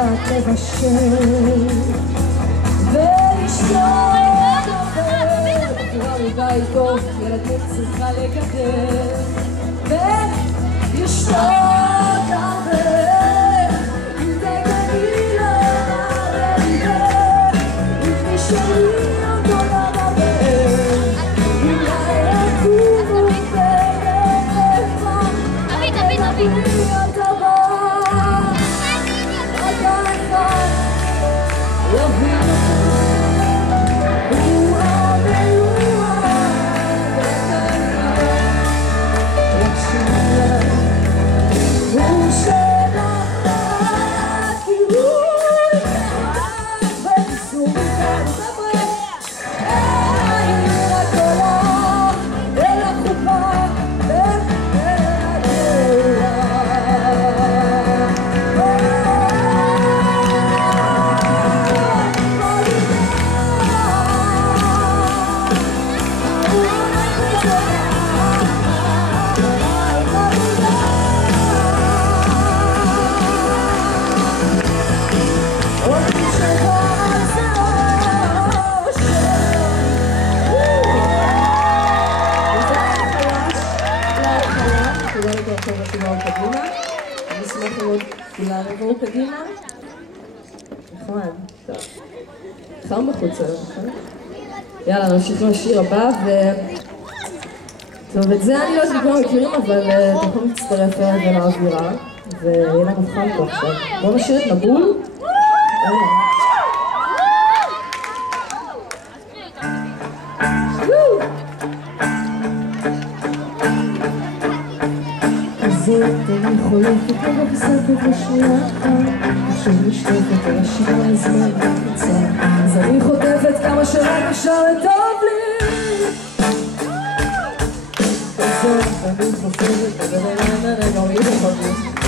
יודעת לבשל ולשתות עובד בחירה מבית טוב, ילדים צריכה לגדל ולשתות הרבה אם תגני לו ללבד אם תשאלי אותו למבט אולי יקומו בלבד תביא אותו אני אשמח מאוד כולם עברו קדימה. נכון, טוב. חם בחוץ היום, נכון? יאללה, נמשיך לשיר הבא טוב, את זה אני לא יודעת כבר מכירים, אבל אתם יכולים להצטרף ולאווירה ויהיה לנו חם פה עכשיו. בואו נשאיר את מבול. אני חולפת רגע בספק בשנייה עכשיו משתפת על השירה הזמן קצר אז אני חוטפת כמה שרק אפשר לטוב לי בסוף אני חופרת רגע רגע רגע רגע